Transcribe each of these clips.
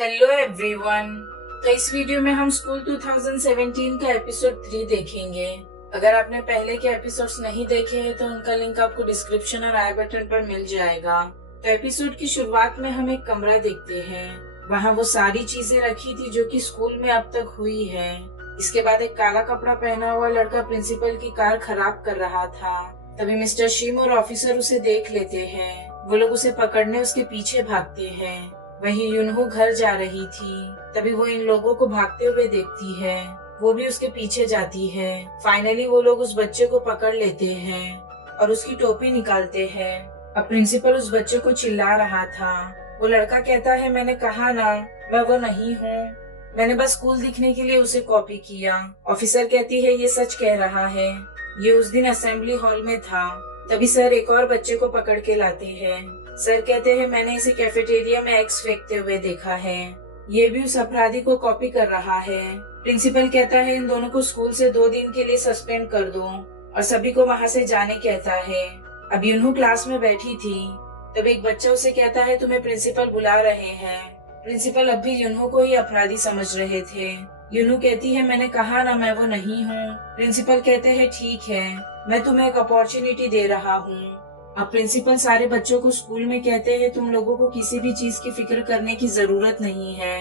Hello everyone. तो इस video में हम स्कूल 2017 का एपिसोड 3 देखेंगे। अगर आपने पहले के एपिसोड्स नहीं देखे हैं तो उनका लिंक आपको डिस्क्रिप्शन और आई बटन पर मिल जाएगा। तो एपिसोड की शुरुआत में हम एक कमरा देखते हैं। वहाँ वो सारी चीजें रखी थी जो कि स्कूल में अब तक हुई है। इसके बाद एक काला कपड़ा पहना हुआ लड़का प्रिंसिपल की कार खराब कर रहा था। तभी मिस्टर शिम और ऑफिसर उसे देख लेते हैं। वो लोग उसे पकड़ने उसके पीछे भागते हैं। वहीं यूनहो घर जा रही थी। तभी वो इन लोगों को भागते हुए देखती है। वो भी उसके पीछे जाती है। फाइनली वो लोग उस बच्चे को पकड़ लेते हैं और उसकी टोपी निकालते हैं। अब प्रिंसिपल उस बच्चे को चिल्ला रहा था। वो लड़का कहता है, मैंने कहा ना, मैं वो नहीं हूँ। मैंने बस स्कूल दिखने के लिए उसे कॉपी किया। ऑफिसर कहती है, ये सच कह रहा है। ये उस दिन असेंबली हॉल में था। तभी सर एक और बच्चे को पकड़ के लाते हैं। सर कहते हैं, मैंने इसे कैफेटेरिया में एग्स फेंकते हुए देखा है। ये भी उस अपराधी को कॉपी कर रहा है। प्रिंसिपल कहता है, इन दोनों को स्कूल से 2 दिन के लिए सस्पेंड कर दो और सभी को वहाँ से जाने कहता है। अब यूनू क्लास में बैठी थी। तब एक बच्चा उसे कहता है, तुम्हें प्रिंसिपल बुला रहे हैं। प्रिंसिपल अब भी यूनू को ही अपराधी समझ रहे थे। यूनू कहती है, मैंने कहा ना, मैं वो नहीं हूँ। प्रिंसिपल कहते हैं, ठीक है, मैं तुम्हें एक अपॉर्चुनिटी दे रहा हूँ। अब प्रिंसिपल सारे बच्चों को स्कूल में कहते हैं, तुम लोगों को किसी भी चीज की फिक्र करने की जरूरत नहीं है।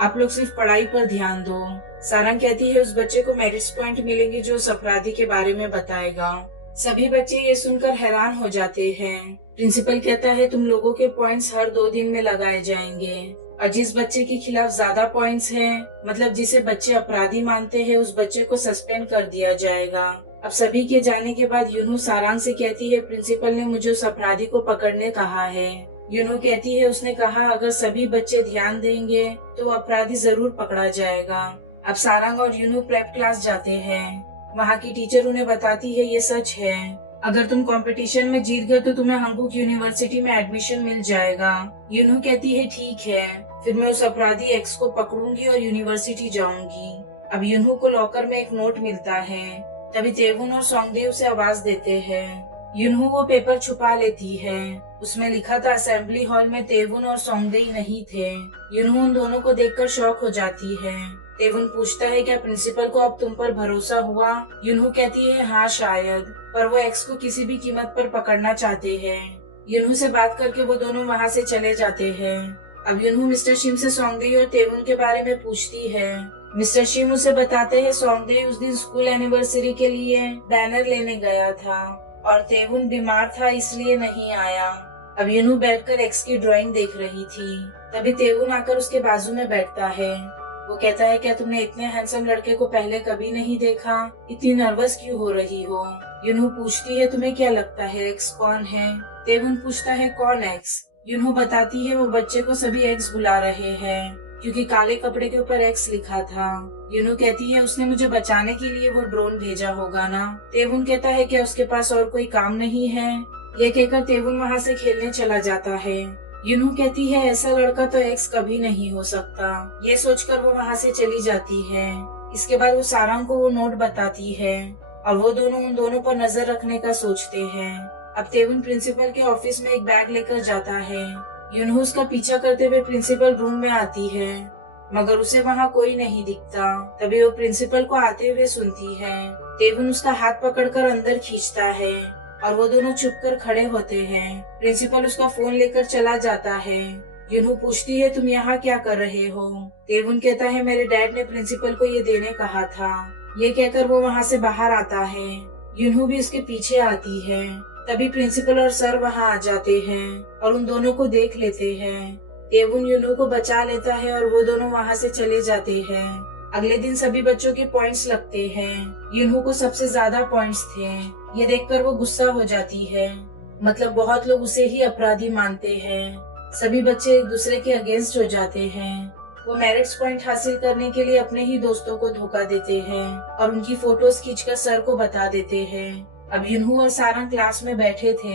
आप लोग सिर्फ पढ़ाई पर ध्यान दो। सारंग कहती है, उस बच्चे को मेरिट्स पॉइंट मिलेंगे जो उस अपराधी के बारे में बताएगा। सभी बच्चे ये सुनकर हैरान हो जाते हैं। प्रिंसिपल कहता है, तुम लोगों के पॉइंट्स हर 2 दिन में लगाए जाएंगे और जिस बच्चे के खिलाफ ज्यादा पॉइंट्स हैं, मतलब जिसे बच्चे अपराधी मानते हैं, उस बच्चे को सस्पेंड कर दिया जाएगा। अब सभी के जाने के बाद यूनू सारांश से कहती है, प्रिंसिपल ने मुझे उस अपराधी को पकड़ने कहा है। यूनू कहती है, उसने कहा अगर सभी बच्चे ध्यान देंगे तो अपराधी जरूर पकड़ा जाएगा। अब सारंग और यूनू प्रेप क्लास जाते हैं। वहाँ की टीचर उन्हें बताती है, ये सच है, अगर तुम कंपटीशन में जीत गए तो तुम्हें हंगुक यूनिवर्सिटी में एडमिशन मिल जाएगा। यूनू कहती है, ठीक है, फिर मैं उस अपराधी एक्स को पकड़ूंगी और यूनिवर्सिटी जाऊंगी। अब यूनू को लॉकर में एक नोट मिलता है। तभी तेवुन और सोंगडे उसे आवाज देते हैं। यूनहू वो पेपर छुपा लेती है। उसमें लिखा था, असेंबली हॉल में तेवुन और सोंगडे नहीं थे। यूनहू उन दोनों को देखकर शॉक हो जाती है। तेवुन पूछता है, क्या प्रिंसिपल को अब तुम पर भरोसा हुआ? यूनहू कहती है, हाँ शायद, पर वो एक्स को किसी भी कीमत पर पकड़ना चाहते हैं। यूनहू से बात करके वो दोनों वहाँ से चले जाते हैं। अब यूनहू मिस्टर शिम से सोंगडे और तेवुन के बारे में पूछती है। मिस्टर शिम उसे बताते हैं, सोंगडे उस दिन स्कूल एनिवर्सरी के लिए बैनर लेने गया था और तेवुन बीमार था इसलिए नहीं आया। अब यूनू बैठकर एक्स की ड्राइंग देख रही थी। तभी तेवुन आकर उसके बाजू में बैठता है। वो कहता है, क्या तुमने इतने हैंडसम लड़के को पहले कभी नहीं देखा? इतनी नर्वस क्यों हो रही हो? यूनू पूछती है, तुम्हें क्या लगता है एक्स कौन है? तेवुन पूछता है, कौन एक्स? यूनू बताती है, वो बच्चे को सभी एक्स बुला रहे हैं क्योंकि काले कपड़े के ऊपर एक्स लिखा था। यूनू कहती है, उसने मुझे बचाने के लिए वो ड्रोन भेजा होगा ना। तेवुन कहता है, क्या उसके पास और कोई काम नहीं है? ये कहकर तेवुन वहाँ से खेलने चला जाता है। यूनू कहती है, ऐसा लड़का तो एक्स कभी नहीं हो सकता। ये सोचकर वो वहाँ से चली जाती है। इसके बाद वो सारंग को वो नोट बताती है और वो दोनों उन दोनों पर नजर रखने का सोचते हैं। अब तेवुन प्रिंसिपल के ऑफिस में एक बैग लेकर जाता है। यूनहू उसका पीछा करते हुए प्रिंसिपल रूम में आती है, मगर उसे वहाँ कोई नहीं दिखता। तभी वो प्रिंसिपल को आते हुए सुनती है। तेवुन उसका हाथ पकड़कर अंदर खींचता है और वो दोनों चुपकर खड़े होते हैं। प्रिंसिपल उसका फोन लेकर चला जाता है। यूनहू पूछती है, तुम यहाँ क्या कर रहे हो? तेवुन कहता है, मेरे डैड ने प्रिंसिपल को ये देने कहा था। ये कहकर वो वहाँ से बाहर आता है। यूनहू भी उसके पीछे आती है। तभी प्रिंसिपल और सर वहाँ आ जाते हैं और उन दोनों को देख लेते हैं। तेवुन यूनहू को बचा लेता है और वो दोनों वहाँ से चले जाते हैं। अगले दिन सभी बच्चों के पॉइंट्स लगते हैं। यूनहू को सबसे ज्यादा पॉइंट्स थे। ये देखकर वो गुस्सा हो जाती है, मतलब बहुत लोग उसे ही अपराधी मानते हैं। सभी बच्चे एक दूसरे के अगेंस्ट हो जाते हैं। वो मेरिट्स पॉइंट हासिल करने के लिए अपने ही दोस्तों को धोखा देते हैं और उनकी फोटोज खींचकर सर को बता देते हैं। अब यूनहू और सारंग क्लास में बैठे थे।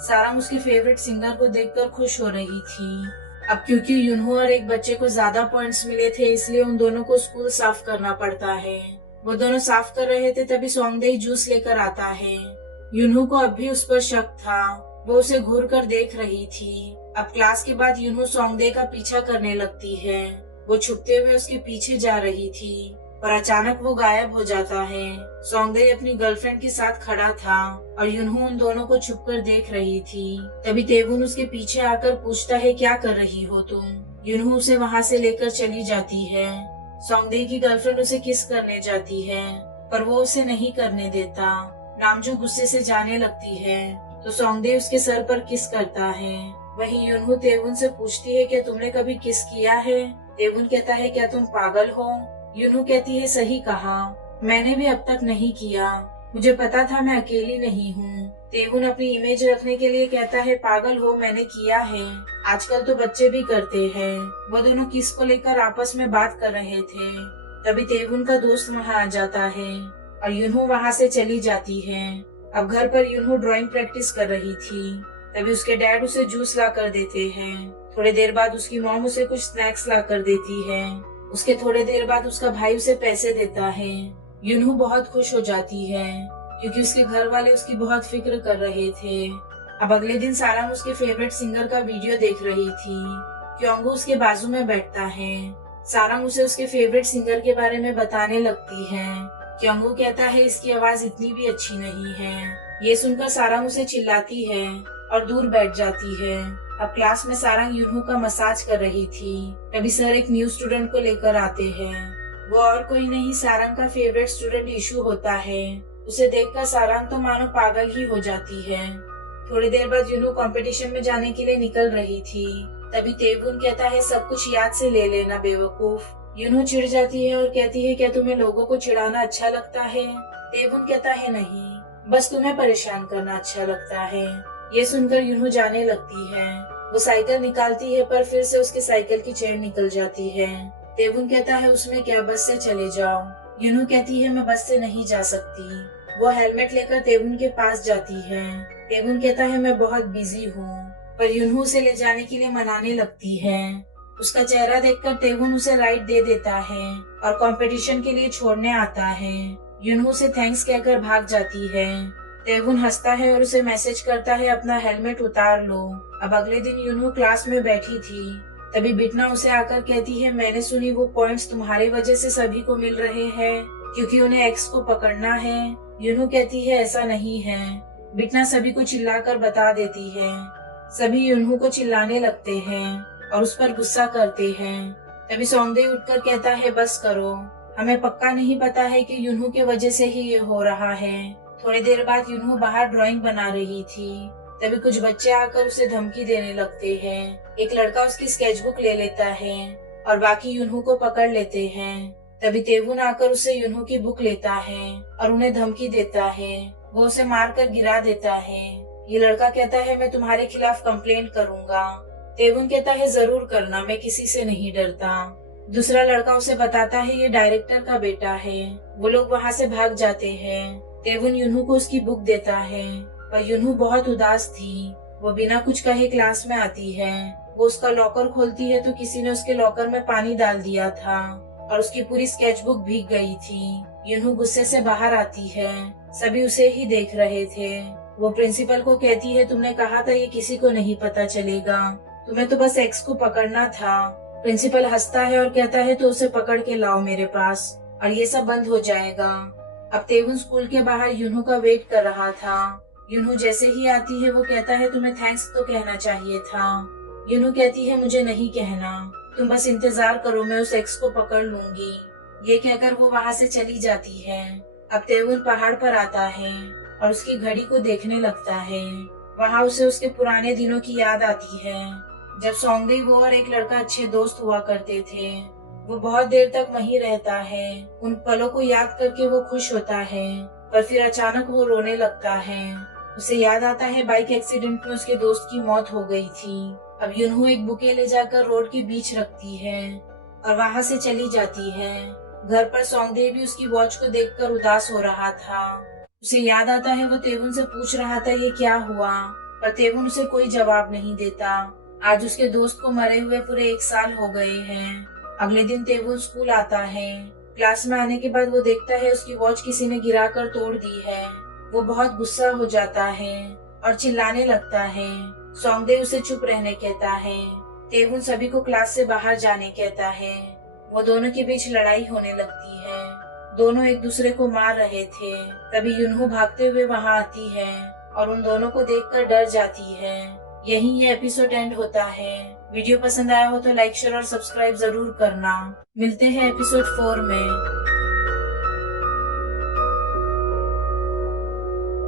सारंग उसके फेवरेट सिंगर को देखकर खुश हो रही थी। अब क्योंकि यूनहू और एक बच्चे को ज्यादा पॉइंट्स मिले थे, इसलिए उन दोनों को स्कूल साफ करना पड़ता है। वो दोनों साफ कर रहे थे, तभी सोंगडे जूस लेकर आता है। यूनहू को अब भी उस पर शक था। वो उसे घूर कर देख रही थी। अब क्लास के बाद यूनू सोंगडे का पीछा करने लगती है। वो छुपते हुए उसके पीछे जा रही थी और अचानक वो गायब हो जाता है। सोंगडे अपनी गर्लफ्रेंड के साथ खड़ा था और यूनू उन दोनों को छुपकर देख रही थी। तभी तेवुन उसके पीछे आकर पूछता है, क्या कर रही हो तुम? यूनू उसे वहाँ से लेकर चली जाती है। सोंगडे की गर्लफ्रेंड उसे किस करने जाती है पर वो उसे नहीं करने देता। नामजू गुस्से से जाने लगती है तो सोंगडे उसके सर पर किस करता है। वहीं यूनू तेवुन से पूछती है, क्या तुमने कभी किस किया है? तेवुन कहता है, क्या तुम पागल हो? यूनू कहती है, सही कहा, मैंने भी अब तक नहीं किया। मुझे पता था मैं अकेली नहीं हूँ। तेवुन अपनी इमेज रखने के लिए कहता है, पागल हो, मैंने किया है। आजकल तो बच्चे भी करते हैं। वो दोनों किस को लेकर आपस में बात कर रहे थे। तभी तेवुन का दोस्त वहाँ आ जाता है और यूनू वहाँ से चली जाती है। अब घर पर यूनू ड्राइंग प्रैक्टिस कर रही थी। तभी उसके डैड उसे जूस ला कर देते हैं। थोड़ी देर बाद उसकी मॉम उसे कुछ स्नैक्स ला कर देती है। उसके थोड़ी देर बाद उसका भाई उसे पैसे देता है। यूनू बहुत खुश हो जाती है क्योंकि उसके घर वाले उसकी बहुत फिक्र कर रहे थे। अब अगले दिन सारंग उसके फेवरेट सिंगर का वीडियो देख रही थी। क्योंगू उसके बाजू में बैठता है। सारंग उसे उसके फेवरेट सिंगर के बारे में बताने लगती है। क्योंगू कहता है, इसकी आवाज इतनी भी अच्छी नहीं है। ये सुनकर सारंग उसे चिल्लाती है और दूर बैठ जाती है। अब क्लास में सारंग यूनू का मसाज कर रही थी। तभी सर एक न्यू स्टूडेंट को लेकर आते हैं। वो और कोई नहीं, सारंग का फेवरेट स्टूडेंट इशू होता है। उसे देखकर सारंग तो मानो पागल ही हो जाती है। थोड़ी देर बाद यूनू कंपटीशन में जाने के लिए निकल रही थी। तभी तेवुन कहता है, सब कुछ याद से ले लेना बेवकूफ। यूनू चिढ़ जाती है और कहती है, क्या तुम्हें लोगों को चिढ़ाना अच्छा लगता है? तेवुन कहता है, नहीं, बस तुम्हें परेशान करना अच्छा लगता है। ये सुनकर यूनू जाने लगती है। वो साइकिल निकालती है पर फिर से उसके साइकिल की चेन निकल जाती है। तेवुन कहता है, उसमें क्या, बस से चले जाओ। यूनू कहती है, मैं बस से नहीं जा सकती। वो हेलमेट लेकर तेवुन के पास जाती है। तेवुन कहता है, मैं बहुत बिजी हूँ, पर यूनू उसे ले जाने के लिए मनाने लगती है। उसका चेहरा देखकर तेवुन उसे राइड दे देता है और कंपटीशन के लिए छोड़ने आता है। यूनू उसे थैंक्स कहकर भाग जाती है। तेवुन हंसता है और उसे मैसेज करता है, अपना हेलमेट उतार लो। अब अगले दिन यूनू क्लास में बैठी थी। तभी बिटना उसे आकर कहती है, मैंने सुनी वो पॉइंट्स तुम्हारे वजह से सभी को मिल रहे हैं क्योंकि उन्हें एक्स को पकड़ना है। यूनू कहती है, ऐसा नहीं है। बिटना सभी को चिल्लाकर बता देती है। सभी यूनू को चिल्लाने लगते हैं और उस पर गुस्सा करते हैं। तभी सोंगडे उठकर कहता है, बस करो, हमें पक्का नहीं पता है कि यूनू के वजह से ही ये हो रहा है। थोड़ी देर बाद यूनू बाहर ड्राइंग बना रही थी। तभी कुछ बच्चे आकर उसे धमकी देने लगते हैं। एक लड़का उसकी स्केचबुक ले लेता है और बाकी यूनू को पकड़ लेते हैं। तभी तेवुन आकर उससे यूनू की बुक लेता है और उन्हें धमकी देता है। वो उसे मारकर गिरा देता है। ये लड़का कहता है, मैं तुम्हारे खिलाफ कंप्लेंट करूंगा। तेवुन कहता है, जरूर करना, मैं किसी से नहीं डरता। दूसरा लड़का उसे बताता है, ये डायरेक्टर का बेटा है। वो लोग वहाँ से भाग जाते हैं। तेवुन यूनू को उसकी बुक देता है पर यूनू बहुत उदास थी। वो बिना कुछ कहे क्लास में आती है। वो उसका लॉकर खोलती है तो किसी ने उसके लॉकर में पानी डाल दिया था और उसकी पूरी स्केचबुक भीग गई थी। यूनू गुस्से से बाहर आती है। सभी उसे ही देख रहे थे। वो प्रिंसिपल को कहती है, तुमने कहा था ये किसी को नहीं पता चलेगा, तुम्हें तो बस एक्स को पकड़ना था। प्रिंसिपल हंसता है और कहता है, तो उसे पकड़ के लाओ मेरे पास और ये सब बंद हो जाएगा। अब तेवुन स्कूल के बाहर यूनू का वेट कर रहा था। यूनू जैसे ही आती है वो कहता है, तुम्हें थैंक्स तो कहना चाहिए था। यूनू कहती है, मुझे नहीं कहना, तुम बस इंतजार करो, मैं उस एक्स को पकड़ लूंगी। ये कहकर वो वहाँ से चली जाती है। अब तेवुन पहाड़ पर आता है और उसकी घड़ी को देखने लगता है। वहाँ उसे उसके पुराने दिनों की याद आती है जब सोंगडे, वो और एक लड़का अच्छे दोस्त हुआ करते थे। वो बहुत देर तक वहीं रहता है। उन पलों को याद करके वो खुश होता है पर फिर अचानक वो रोने लगता है। उसे याद आता है बाइक एक्सीडेंट में उसके दोस्त की मौत हो गई थी। अब यूनू एक बुके ले जाकर रोड के बीच रखती है और वहाँ से चली जाती है। घर पर सोंगडे भी उसकी वॉच को देखकर उदास हो रहा था। उसे याद आता है वो तेवुन से पूछ रहा था ये क्या हुआ, पर तेवुन उसे कोई जवाब नहीं देता। आज उसके दोस्त को मरे हुए पूरे 1 साल हो गए हैं। अगले दिन तेवुन स्कूल आता है। क्लास में आने के बाद वो देखता है उसकी वॉच किसी ने गिराकर तोड़ दी है। वो बहुत गुस्सा हो जाता है और चिल्लाने लगता है। सोंगदे उसे चुप रहने कहता है। तेवुन सभी को क्लास से बाहर जाने कहता है। वो दोनों के बीच लड़ाई होने लगती है। दोनों एक दूसरे को मार रहे थे। तभी युनहो भागते हुए वहां आती है और उन दोनों को देखकर डर जाती है। यही ये एपिसोड एंड होता है। वीडियो पसंद आया हो तो लाइक शेयर और सब्सक्राइब जरूर करना। मिलते हैं एपिसोड 4 में।